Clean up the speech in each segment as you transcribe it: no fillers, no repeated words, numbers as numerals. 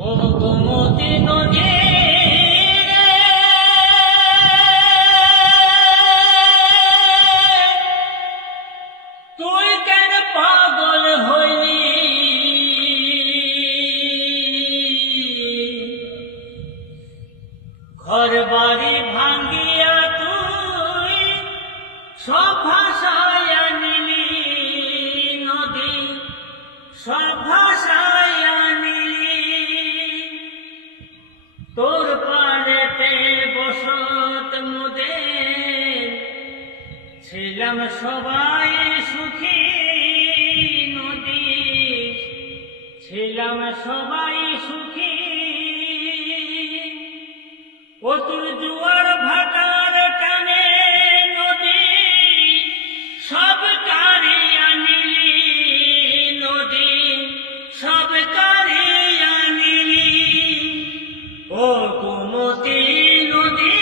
ও গোমতী নদী তুই কেন পাগল হইলি? ঘর বাড়ি ভাঙ্গিয়া তুই সব ভাষায় আনিলি, নদী সব ভাষায় আনিলি। তোর পাড়েতে বসত মোদের ছিলাম সবাই সুখী, নদী ছিলাম সবাই সুখী। ও তোর জোয়ার ভাটার টানে নদী সব কারি আনিলি, নদী সব কারি আনিলি। ও গোমতী নদী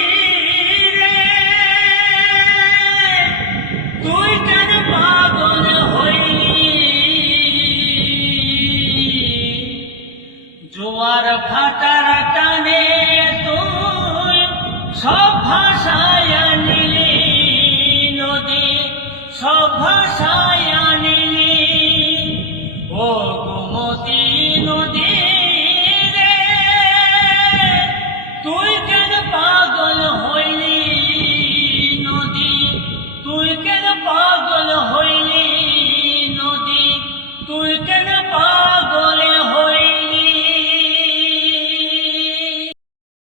রে তুই কেন পাগল হইলি? জোয়ার ভাটার টানে তুই সব ভাষায় আনিলি, নদী সব ভাষা